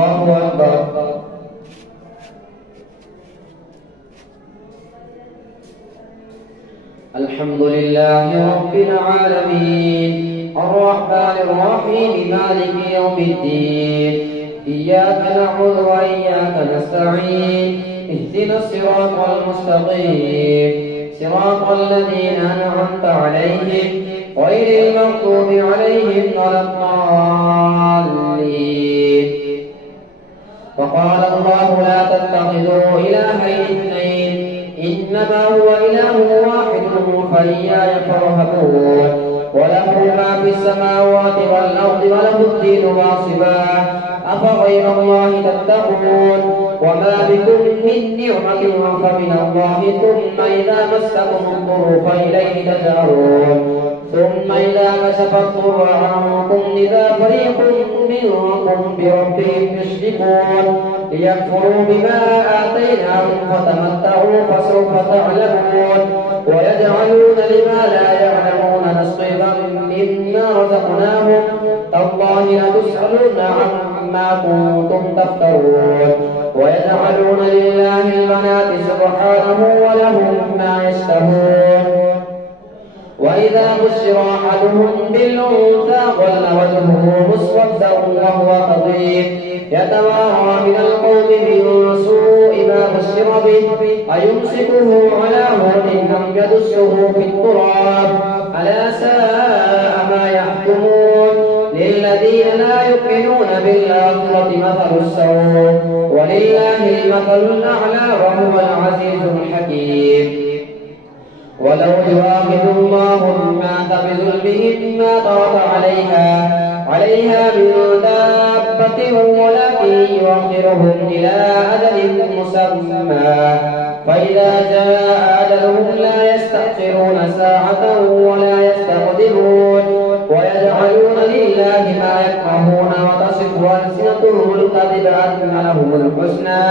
الله أكبر. الحمد لله رب العالمين الرحمن الرحيم مالك يوم الدين إياك نعبد وإياك نستعين اهدنا الصراط المستقيم صراط الذين أنعمت عليهم غير المغضوب عليهم ولا الضالين. وقال الله لا تتخذوا إلهين اثنين إنما هو إله واحد فإياي فارهبون وله ما في السماوات والأرض وله الدين واصبا أفغير الله تتقون وما بكم من نعمة فمن الله ثم إذا مسكم الضر فإليه تجأرون ثم إذا كشف الضر عنكم إذا فريق منكم بربهم يشركون ليكفروا بما آتيناهم فتمتعوا فسوف تعلمون ويجعلون لما لا يعلمون نصيبا مما رزقناهم تالله لتسألن عما كنتم تفترون ويجعلون لله البنات سبحانه ولهم ما يشتهون وإذا بشر أحدهم بالأنثى ظل وجهه مسودا وهو كظيم يتوارى من القوم من سوء ما بشر به أيمسكه على هون أم يدسه في التراب ألا ساء ما يحكمون للذين لا يؤمنون بالآخرة مثل السوء ولله المثل الأعلى وهو العزيز الحكيم. ولو يؤاخذ الله الناس بظلمهم ما ترك عليها من دابة ولكن يؤخرهم إلى أجل مسمى فإذا جاء أجلهم لا يستأخرون ساعة ولا يستقدمون ويجعلون لله ما يكرهون وتصف ألسنتهم الكذب أن لهم الحسنى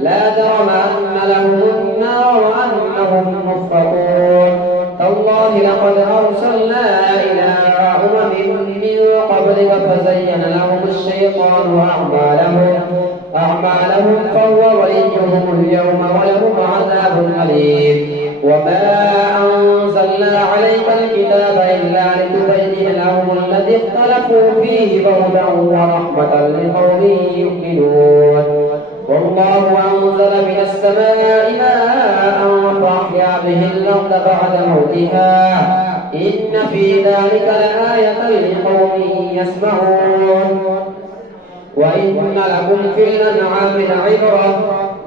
لا جرم أن لهم النار وأنهم مفرطون تالله لقد أرسلنا إلى أمم من قبلك فزين لهم الشيطان أعمالهم فهو وليهم اليوم ولهم عذاب أليم. وما أنزلنا عليك الكتاب إلا لتبين لهم الذي اختلفوا فيه هدى ورحمة لقوم يؤمنون. والله أنزل من السماء ماء فأحيا به الأرض بعد موتها إن في ذلك لآية لقوم يسمعون. وإن لكم في الأنعام لعبرة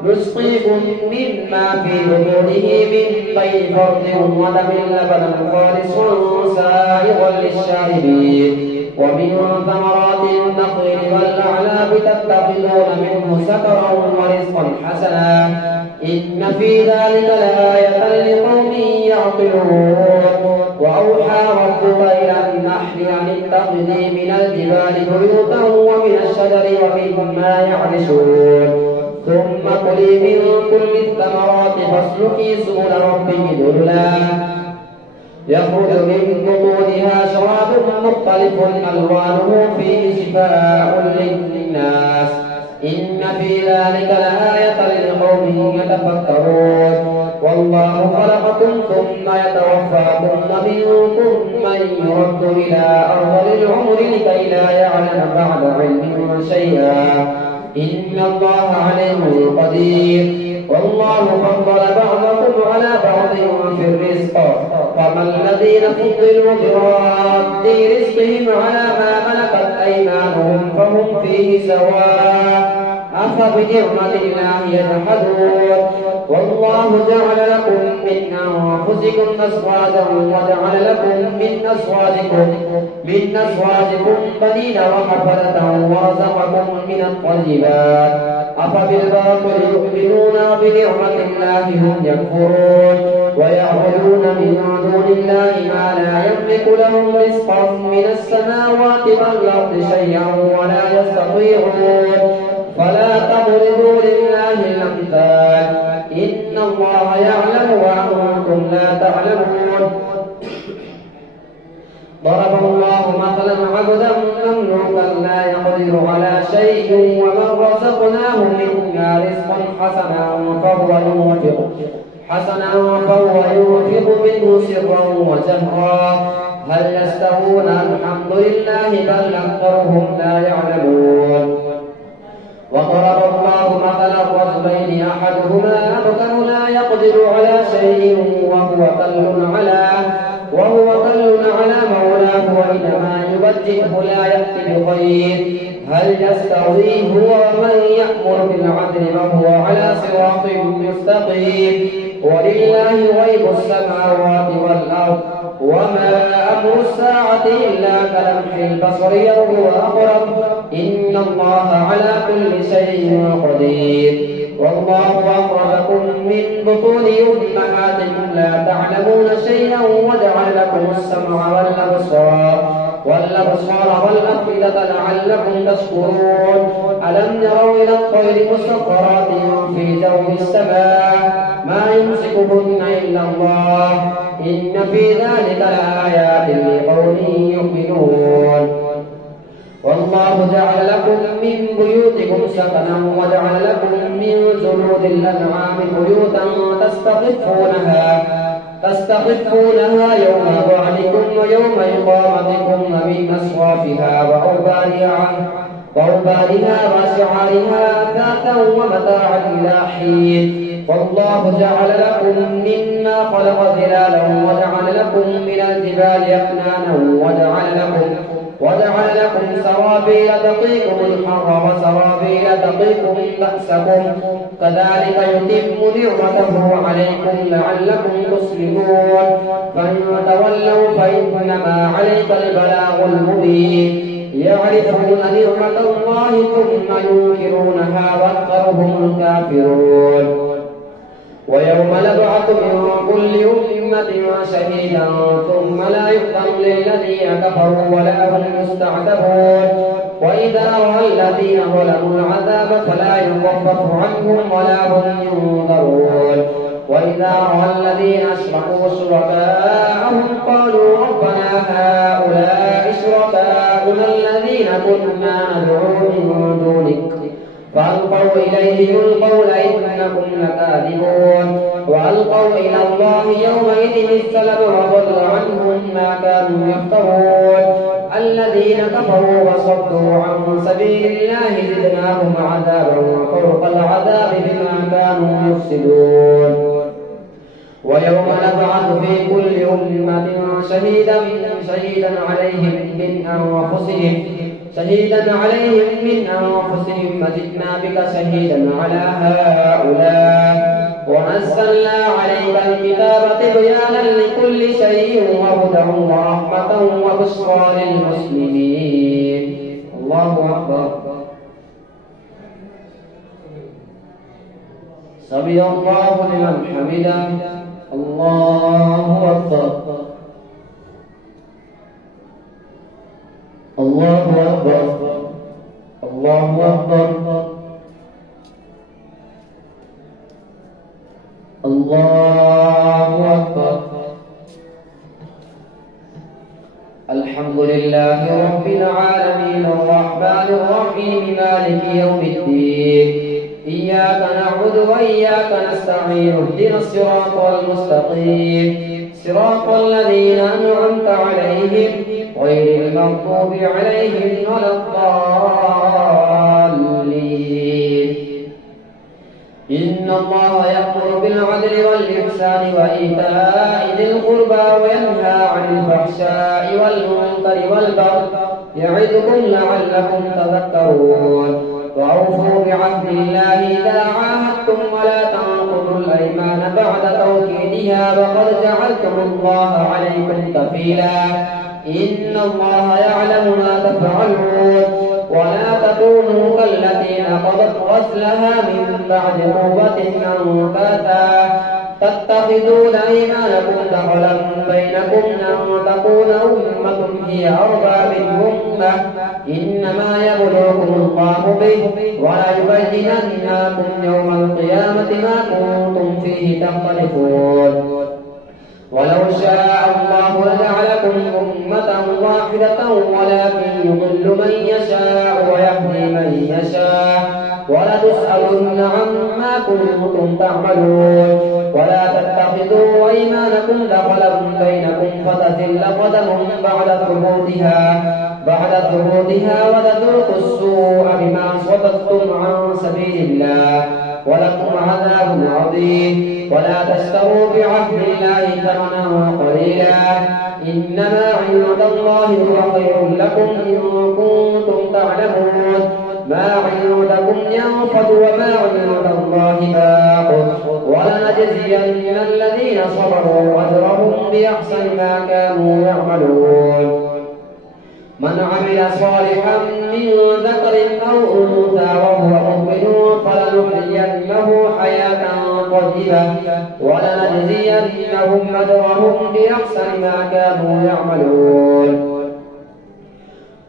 نسقيكم مما في بطونه من بين فرث ودم لبنا خالصا سائغا للشاربين ومن ثمرات النخيل والأعناب تتخذون منه سكرا ورزقا حسنا إن في ذلك لآية لقوم يعقلون. وأوحى ربك إلى النحل أن اتخذي من الجبال بيوتا ومن الشجر ومما يعرشون ثم كلي من كل الثمرات فاسلكي سبل ربك ذللا يخرج من بطونها شراب مختلف ألوانه فيه شفاء للناس إن في ذلك لآية لقوم يتفكرون. والله خلقكم ثم يتوفاكم ومنكم من يرد إلى أرذل العمر لكي لا يعلم بعد علم شيئا إن الله عليم قدير. والله فضل بعضكم على بعض في الرزق فما الذين فضلوا براد رزقهم على ما ملكت أيمانهم فهم فيه سواء أفبنعمة الله يجحدون. والله جعل لكم من أنفسكم أزواجا وجعل لكم من أزواجكم بنين وحفدة ورزقكم من الطيبات أفبالباطل يؤمنون وبنعمة الله هم يكفرون ويعبدون من دون الله ما لا يملك لهم رزقا من السماوات والأرض شيئا ولا يستطيعون فلا تضربوا لله الأمثال إن الله يعلم وأنتم لا تعلمون. ضرب الله مثلا عبدا مملوكا لا يقدر على شيء ومن ورزقناه منا رزقا فهو ينفق منه سرا وجهرا هل يستوون الحمد لله بل أكثرهم لا يعلمون. وضرب الله مثلا رجلين أحدهما أبكم لا يقدر على شيء وهو كل على مولاه وإنما يبجله لا يأتي بخير هل يستوي هو ومن يأمر بالعدل وهو على صراط مستقيم. ولله غيب السماوات والأرض وما أمر الساعة إلا كلمح البصر يوم أقرب إن الله على كل شيء قدير. والله أخرجكم من بطون أمهاتكم لا تعلمون شيئا وجعل لكم السمع والأبصار والأفئدة لعلكم تشكرون. ألم يروا إلى الطير مسخرات في جو السماء ما يمسكهن إلا الله إن في ذلك لآيات لقوم يؤمنون. والله جعل لكم من بيوتكم سكنا وجعل لكم من جلود الأنعام بيوتا تستخفونها يوم ظعنكم ويوم إقامتكم من أصوافها وأوبارها وأشعارها ذاتا ومتاعا إلى حين. والله جعل لكم مما خلق ظلالا وجعل لكم من الجبال أكنانا وجعل لكم سرابيل تقيكم الحر وسرابيل تقيكم بأسكم كذلك يتم نعمته عليكم لعلكم تسلمون. فإن تولوا فإنما عليك البلاغ المبين. يعرفون نعمة الله ثم ينكرونها وأكثرهم الكافرون. ويوم نبعث من كل أمة شهيدا ثم لا يؤذن للذين كفروا ولا هم يستعتبون. وإذا رأى الذين ظلموا العذاب فلا يخفف عنهم ولا هم ينظرون. وإذا رأى الذين أشركوا شركاءهم قالوا ربنا هؤلاء شركاؤنا الذين كنا ندعو من دونك فألقوا إليهم القول إنكم لكاذبون. وألقوا إلى الله يومئذ السلم وضل عنهم ما كانوا يفترون. الذين كفروا وصدوا عن سبيل الله زدناهم عذابا فوق العذاب بما كانوا يفسدون. ويوم نبعث في كل أمة شهيدا عليهم من أنفسهم وجئنا بك شهيدا على هؤلاء ونزلنا عليك الكتاب تبيانا لكل شيء وهدى ورحمة وبشرى للمسلمين. الله أكبر. سمع الله لمن حمده. الله أكبر. الله أكبر. الله أكبر. الله أكبر. الحمد لله رب العالمين الرحمن الرحيم مالك يوم الدين إياك نعبد وإياك نستعين اهدنا الصراط المستقيم صراط الذين أنعمت عليهم غير المغضوب عليهم ولا الضالين. إن الله يأمر بالعدل والإحسان وإيتاء ذي القربى وينهى عن الفحشاء والمنكر والبغي يعظكم لعلكم تذكرون. وأوفوا بعهد الله إذا عاهدتم ولا تنقضوا الأيمان بعد توكيدها وقد جعلتم الله عليكم كفيلا إن الله يعلم ما تفعلون. ولا تكونوا كالتي نقضت غزلها من بعد قوة أنكاثا تتخذون أيمانكم دخلا بينكم أن تكون أمة هي أربى من أمة إنما يبلوكم الله به وليبينن لكم يوم القيامة ما كنتم فيه تختلفون. ولو شاء الله لجعلكم أمة واحدة ولكن يضل من يشاء ويهدي من يشاء ولتسألن عما كنتم تعملون ولا تتخذوا أيمانكم دخلا بينكم فتزل قدم بعد ثبوتها وتذوقوا السوء بما صددتم عن سبيل الله ولكم عذاب عظيم ولا تشتروا بعهد الله ثمنا قليلا إنما عند الله هو خير لكم إن كنتم تعلمون ما عندكم ينفد وما عند الله باق ولنجزين الذين صبروا أجرهم بأحسن ما كانوا يعملون من عمل صالحا من ذكر أو أنثى وهو مؤمن فلنحيينه حياة طيبة ولنجزينهم أجرهم بأحسن ما كانوا يعملون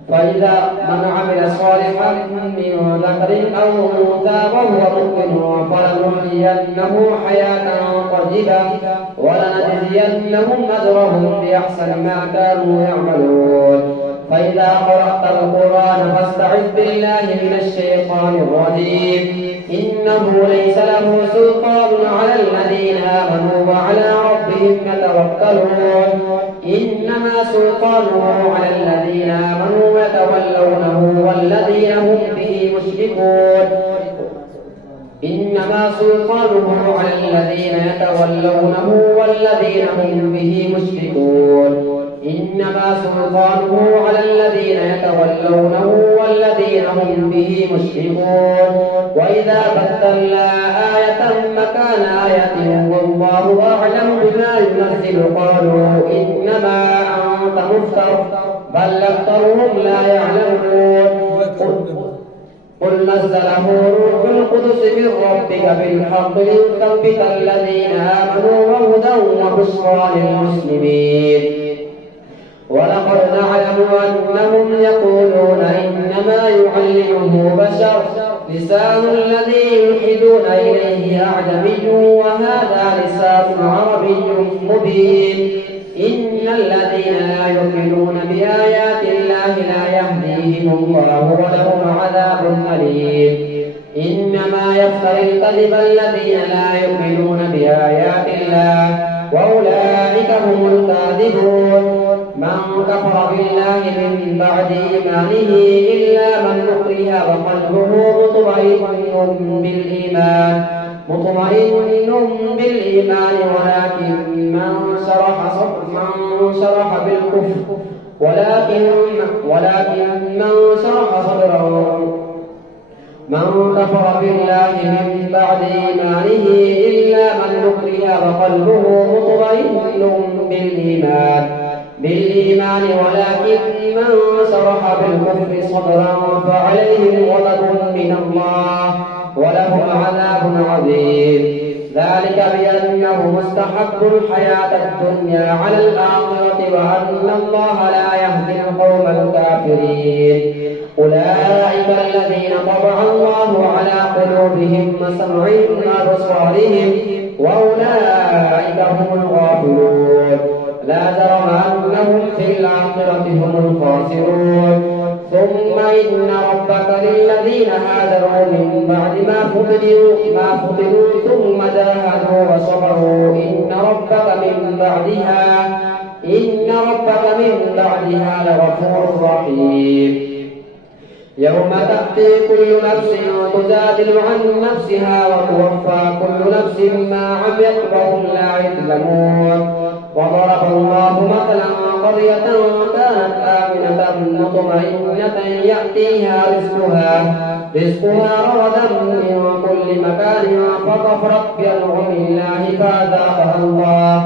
فإذا من عمل صالحا من ذكر أو أنثى وهو مؤمن فلنحيينه حياة طيبة ولنجزينهم أجرهم بأحسن ما كانوا يعملون فإذا قرأت القرآن فاستعذ بالله من الشيطان الرجيم إنه ليس له سلطان على الذين آمنوا وعلى ربهم يتوكلون إنما سلطانه على الذين آمنوا يتولونه والذين هم به مشركون إنما سلطانه على الذين يتولونه والذين هم به مشركون إنما سلطانه على الذين يتولونه والذين هم به مشركون وإذا بدلنا آية مكان آية والله أعلم بما ينزل قالوا إنما أنت مفتر بل أكثرهم لا يعلمون قل نزله روح القدس من ربك بالحق ليثبت الذين آمنوا وهدى وبشرى للمسلمين ولقد نعلم أنهم يقولون إنما يعلمه بشر لسان الذي يلحدون إليه أعجمي وهذا لسان عربي مبين إن الذين لا يؤمنون بآيات الله لا يهديهم الله ولهم عذاب أليم إنما يفتري الكذب الذين لا يؤمنون بآيات الله وأولئك هم الكاذبون من كفر بالله من بعد إيمانه إلا من أكره وقلبه مطمئن بالإيمان ولكن من شرح صدره من كفر بالله من بعد إيمانه إلا من أكره وقلبه مطمئن بالإيمان ولكن من شرح بالكفر صدرا فعليهم غضب من الله ولهم عذاب عظيم ذلك بأنه مستحب الحياة الدنيا على الآخرة وأن الله لا يهدي القوم الكافرين أولئك الذين طبع الله على قلوبهم وسمعهم وأبصارهم وأولئك هم الغافلون لا جرم أنهم في الآخرة هم الخاسرون ثم إن ربك للذين هاجروا من بعد ما فتنوا ثم جاهدوا وصبروا إن ربك من بعدها لغفور رحيم يوم تأتي كل نفس تجادل عن نفسها وتوفى كل نفس ما عملت وهم لا يظلمون وضرب الله مثلا قرية كانت آمنة مطمئنة يأتيها رزقها رغدا من كل مكان فكفرت بأنعم الله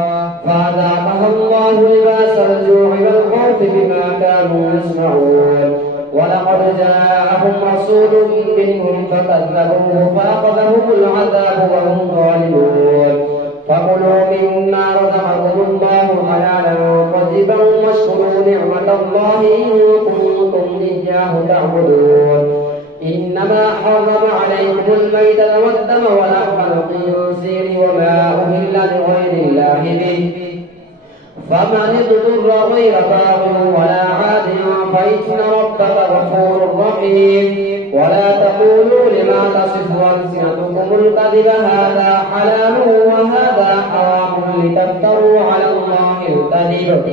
فأذاقها الله لباس الجوع والخوف بما كانوا يصنعون ولقد جاءهم رسول منهم فكذبوه فأخذهم العذاب وهم ظالمون فكلوا مما رزقكم الله حلالا طيبا واشكروا نعمة الله إن كنتم إياه تعبدون إنما حرم عليكم الميتة والدم ولحم الخنزير وما أهل لغير الله به فمن اضطر غير باغ ولا عاد فإن ربك غفور رحيم ولا تقولوا ما تصف ألسنتكم الكذب هذا حلال وهذا حرام لتفتروا على الله الكذب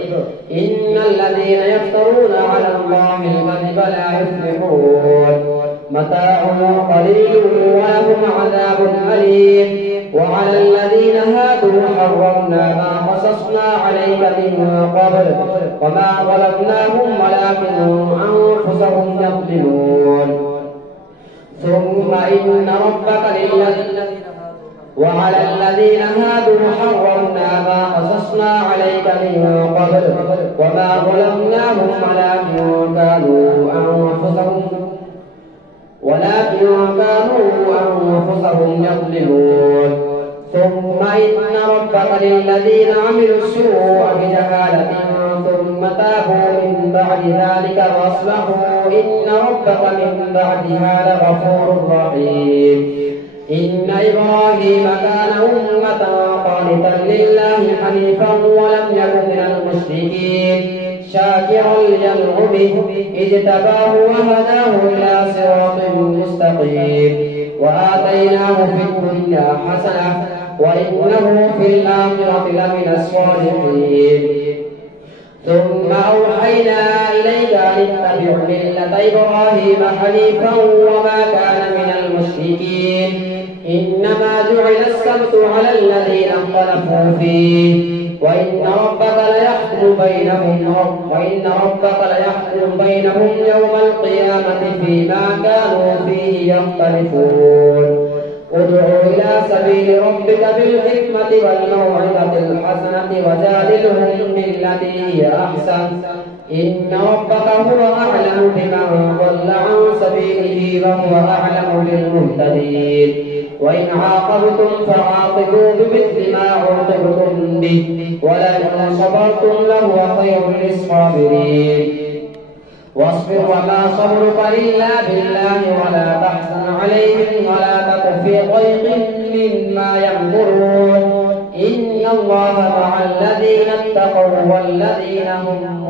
إن الذين يفترون على الله الكذب لا يفلحون متاع قليل ولهم عذاب أليم وعلى الذين هادوا حرمنا ما قصصنا عليك من قبل وما ظلمناهم ولكن أنفسهم يظلمون ثم إن ربك وعلى الذين هادوا حرمنا ما قصصنا عليك من قبل وما ظلمناهم ولكن كانوا أنفسهم يظلمون ثم إن ربك للذين عملوا السوء بجهالة ثم تابوا من بعد ذلك وأصلحوا إن ربك من بعدها لغفور رحيم إن إبراهيم كان أمة قانتا لله حنيفا ولم يكن من المشركين شاكرا لأنعمه اجتباه وهداه إلى صراط مستقيم وآتيناه في الدنيا حسنة وإنه في الآخرة لمن الصالحين ثم أوحينا إليك أن اتبع ملة إبراهيم حنيفا وما كان من المشركين إنما جعل السبت على الذين اختلفوا فيه وإن ربك ليحكم بينهم يوم القيامة فيما كانوا فيه يختلفون ادع إلى سبيل ربك بالحكمة والموعظة الحسنة وجادلهم بالتي هي أحسن إن ربك هو أعلم بمن ضل عن سبيله وهو أعلم بالمهتدين وإن عاقبتم فعاقبوا بمثل ما عوقبتم به ولئن صبرتم لهو خير للصابرين واصبر وما صبرك إلا بالله ولا تحزن عليهم ولا تك في ضيق مما يمكرون إن الله مع الذين اتقوا والذين هم